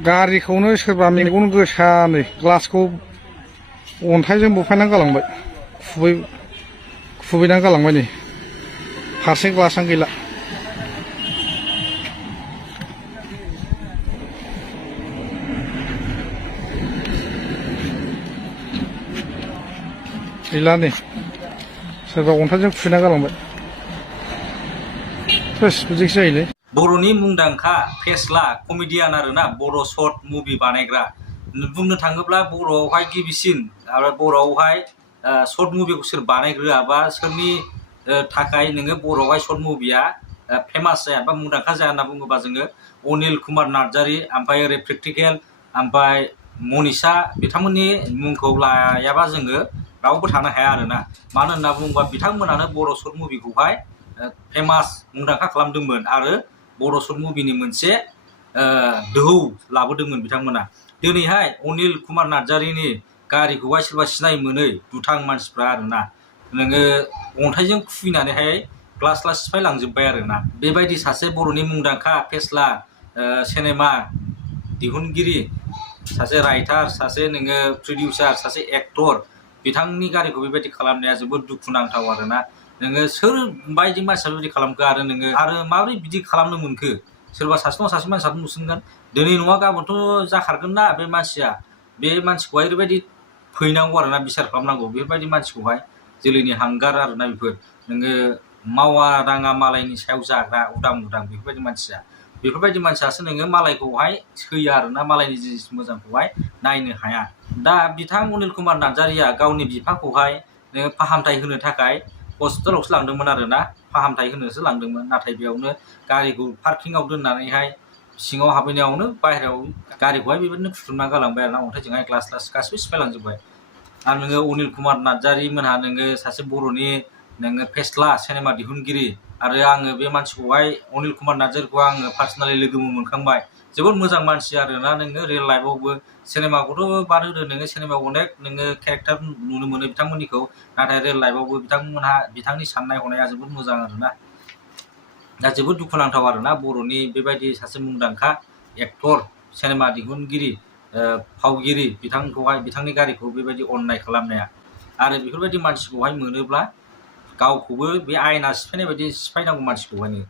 गारिखौनो सोरबा मेगन गोसानो ग्लासखौ अन्थाइजों बुफायनानै गालांबाय, खुबैनानै गालांबाय नै फारसे ग्लासानो गैला। गैला नै सोरबा अन्थाइजों खुबैना गालांबाय। बिदिसो जायोलै। बर'नि मुंदांखा फेस्ला कमेडियान आरोना, बर' शर्ट मुभि बानायग्रा। बुंनो थाङोब्ला बर'आवहाय गिबिसिन आरो बर'आवहाय शर्ट मुभिखौ सोर बानायग्रोआ बा सोरनि थाखाय नोङो बर'आवहाय शर्ट मुभिया फेमास जाया बा मुंदांखा जाया होनना बुङोबा जोङो अनिल कुमार नार्जारी, ओमफ्राय ओरै प्रेक्टिकेल, ओमफ्राय मनिषा, बिथांमोननि मुंखौ लायाबा जोङो रावबो थानो हाया आरोना। मानो होनना बुङोबा बिथांमोनानो बर' शर्ट मुभिखौहाय फेमास मुंदांखा खालामदोंमोन आरो बर' शर्ट मुभिनि मोनसे दोहौ लाबोदोंमोन बिथांमोना। दिनैहाय अनिल कुमार नार्जारीनि गारिखौहाय सोरबा सिनाय मोनै दुथां मानसिफ्रा आरोना नोङो अन्थाइजों खुबैनानैहाय ग्लास ग्लास सिफायलांजोब्बाय आरोना। बेबायदि सासे बर'नि मुंदांखा फेस्ला सिनेमा दिहुनगिरि, सासे राइटार, सासे नोङो प्रडिउसार, सासे एक्टर, बिथांनि गारिखौ बेबायदि खालामनाया जोबोद दुखुनांथाव आरोना। नोङो सोर बायदि मानसिया बेबायदि खालामखो आरो नोङो आरो माबोरै बिदि खालामनो मोनखो? सोरबा सासे नङा सासे मानसियाथ' नुसिनगोन, दिनै नङा गाबोनथ' जाखारगोन ना बे मानसिया। बे मानसिखौहाय ओरैबायदि फैनांगौ आरोना, बिसार खालामनांगौ बेफोरबायदि मानसिखौहाय। जोलैनि हांगार आरोना बेफोर। नोङो मावा दाङा मालायनि सायाव जाग्रा उदां उदां बेफोरबायदि मानसिया। बेफोरबायदि मानसियासो नोङो मालायखौहाय सैयो आरोना, मालायनि जिनिस मोजांखौहाय नायनो हाया। दा बिथां अनिल कुमार नार्जारीया गावनि बिफाखौहाय नोङो फाहामथाय होनो थाखाय हस्पिटालावसो लांदोंमोन आरोना, फाहामथाय होनोसो लांदोंमोन। नाथाय बेयावनो गारिखौ पार्किंआव दोननानैहाय सिङाव हाबहैनायावनो बाहेरायाव गारिखौहाय बेबायदिनो खुथुमना गालांबाय आरोना, अन्थाइजोंहाय ग्लास ग्लास गासिबो सिफायलांजोब्बाय। आरो नोङो अनिल कुमार नार्जारी मोनहा नोङो सासे बर'नि नोङो फेस्ला सिनेमा दिहुनगिरि, आरो आङो बे मानसिखौहाय अनिल कुमार नार्जारीखौ आङो पार्सनेलि लोगोबो मोनखांबाय। जोबोद मोजां मानसि आरोना, नोङो रियेल लाइफआवबो। सिनेमाखौथ' बाद होदो, नोङो सिनेमायाव अनेक नोङो केरेक्टार नुनो मोनो बिथांमोननिखौ, नाथाय रियेल लाइफआवबो बिथांनि साननाय हनाया जोबोद मोजां आरोना। दा जोबोद दुखुनांथाव आरोना, बर'नि बेबायदि सासे मुंदांखा एक्टर, सिनेमा दिहुनगिरि, फावगिरि बिथांनि गारिखौ बेबायदि अननाय खालामनाया। आरो बेफोरबायदि मानसिखौहाय मोनोब्ला गावखौबो बे आयना सिफायनाय बायदि सिफायनांगौ मानसिखौहाय।